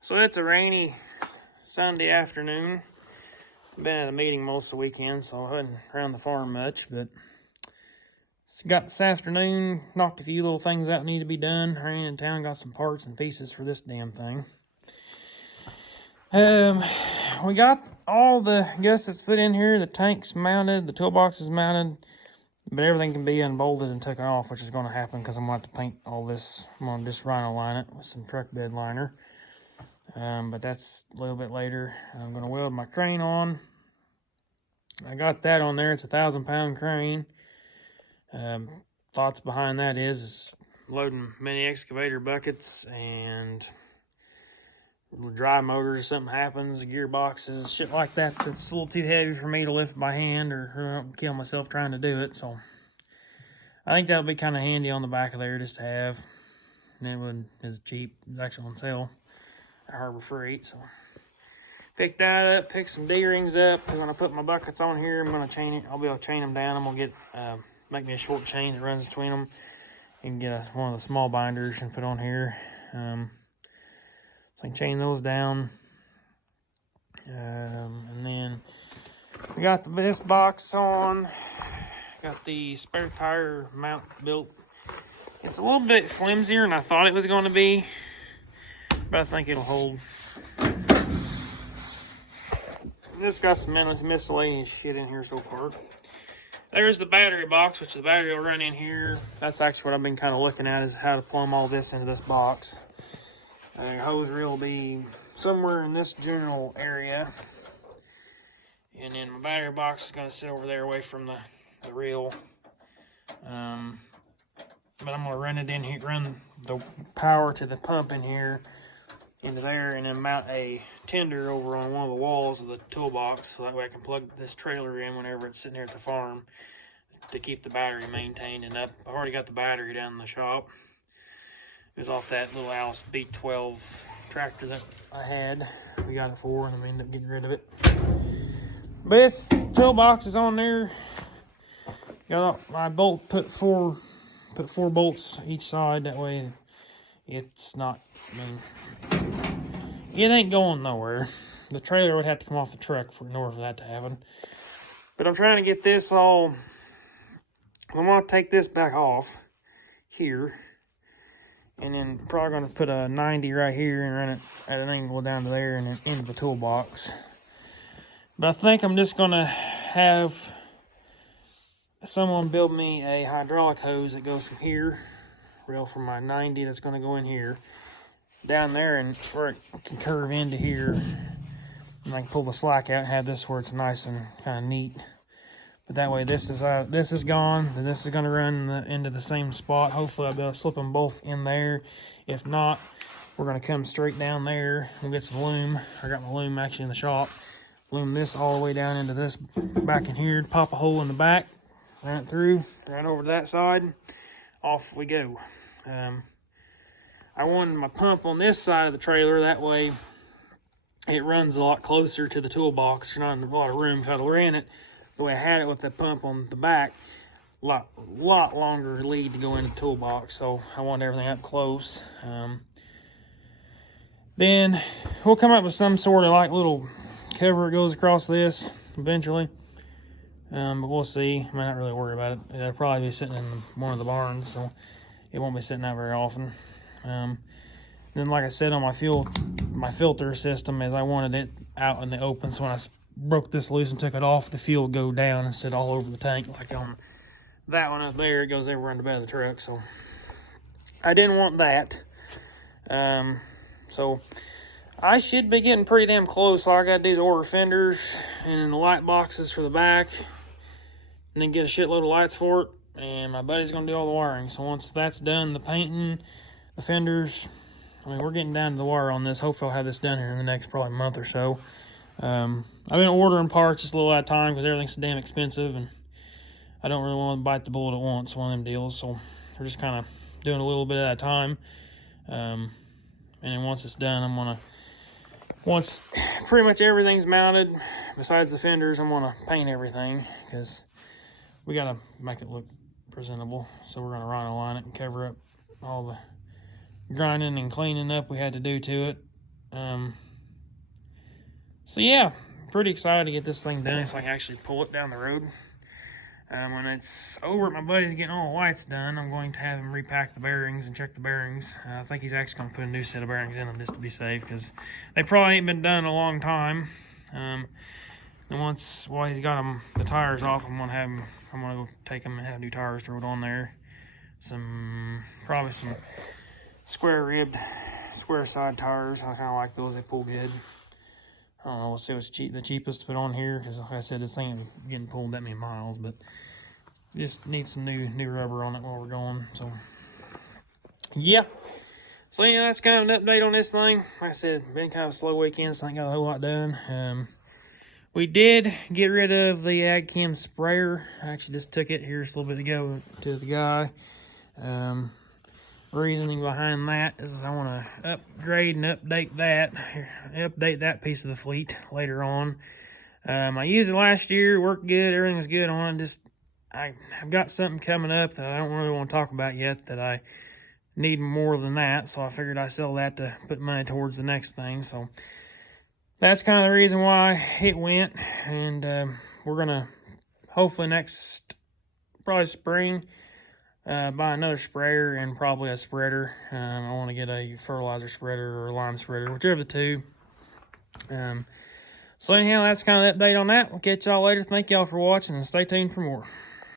So it's a rainy Sunday afternoon. Been at a meeting most of the weekend, so I wasn't around the farm much, but got this afternoon, knocked a few little things out that need to be done. Ran in town, got some parts and pieces for this damn thing. We got all the gussets put in here, the tank's mounted, the toolbox is mounted, but everything can be unbolted and taken off, which is going to happen because I'm going to have to paint all this. I'm going to just rhino line it with some truck bed liner. But that's a little bit later. I'm going to weld my crane on. I got that on there. It's a 1,000-pound crane. Thoughts behind that is loading mini excavator buckets and dry motors. Something happens, gearboxes, shit like that. That's a little too heavy for me to lift by hand, or kill myself trying to do it. So I think that would be kind of handy on the back of there just to have. And it would is cheap. It's actually on sale at Harbor Freight. So pick that up, pick some D-rings up. Because when I put my buckets on here, I'm going to chain it. I'll be able to chain them down. I'm going to get make me a short chain that runs between them. You can get one of the small binders and put on here. So I can chain those down. And then we got this box on. Got the spare tire mount built. It's a little bit flimsier than I thought it was going to be, but I think it'll hold. This got some miscellaneous shit in here so far. There's the battery box, which the battery will run in here. That's actually what I've been kind of looking at, is how to plumb all this into this box. The hose reel will be somewhere in this general area. And then my battery box is going to sit over there away from the reel. But I'm going to run it in here, run the power to the pump in here into there, and then mount a tender over on one of the walls of the toolbox, so that way I can plug this trailer in whenever it's sitting here at the farm to keep the battery maintained and up. I've already got the battery down in the shop. It was off that little Alice Beat 12 tractor that I had. We got it for, and I ended up getting rid of it. But this toolbox is on there. Got my bolt put four bolts each side. That way it's not, it ain't going nowhere. The trailer would have to come off the truck in order for that to happen. But I'm trying to get this all, I'm going to take this back off here. And then probably going to put a 90 right here and run it at an angle down to there and then into the toolbox. But I think I'm just going to have someone build me a hydraulic hose that goes from here, rail from my 90 that's going to go in here, down there, and where it can curve into here. And I can pull the slack out and have this where it's nice and kind of neat. But that way this is gone, then this is going to run into the same spot. Hopefully I'll be able to slip them both in there. If not, we're going to come straight down there and get some loom. I got my loom actually in the shop. Loom this all the way down into this back in here, pop a hole in the back, run it through, right over to that side, off we go. I wanted my pump on this side of the trailer, that way it runs a lot closer to the toolbox. There's not a lot of room. If I'd ran it the way I had it with the pump on the back, a lot longer lead to go in the toolbox, so I want everything up close. Then we'll come up with some sort of like little cover that goes across this eventually. But we'll see. I might not really worry about it. It'll probably be sitting in one of the barns, so it won't be sitting out very often. Then, like I said, on my filter system, is I wanted it out in the open, so when I broke this loose and took it off, the fuel would go down and sit all over the tank. Like on that one up there, it goes everywhere in the bed of the truck. So I didn't want that. So I should be getting pretty damn close. All I gotta do is order fenders and the light boxes for the back, and then get a shitload of lights for it. And my buddy's gonna do all the wiring. So once that's done, the painting, the fenders, we're getting down to the wire on this. Hopefully I'll have this done here in the next probably month or so. I've been ordering parts just a little at a time because everything's so damn expensive, and I don't really want to bite the bullet at once, one of them deals. So we're just kind of doing a little bit at a time. And then once it's done, once pretty much everything's mounted, besides the fenders, I'm gonna paint everything because we gotta make it look presentable. So we're gonna rhino line it and cover up all the grinding and cleaning up we had to do to it. So yeah, pretty excited to get this thing done so I can actually pull it down the road. When it's over at my buddy's getting all the lights done, I'm going to have him repack the bearings and check the bearings. I think he's actually going to put a new set of bearings in them just to be safe, because they probably ain't been done in a long time. And while he's got the tires off, I'm going to go take them and have new tires thrown on there. Probably some square side tires. I kind of like those, they pull good. I don't know, we'll see what's the cheapest to put on here, because like I said, this ain't getting pulled that many miles, but just need some new rubber on it while we're going. So yeah, so yeah, that's kind of an update on this thing. Like I said, been kind of a slow weekend, so I ain't got a whole lot done. We did get rid of the AgChem sprayer. I actually just took it here just a little bit ago to the guy. Reasoning behind that is I want to upgrade and update that piece of the fleet later on. I used it last year, it worked good, everything was good on it. I've got something coming up that I don't really want to talk about yet that I need more than that, so I figured I'd sell that to put money towards the next thing. So that's kind of the reason why it went, and we're gonna hopefully probably spring, buy another sprayer and probably a spreader. I want to get a fertilizer spreader or a lime spreader, whichever of the two. So anyhow, that's kind of the update on that. We'll catch y'all later. Thank y'all for watching, and stay tuned for more.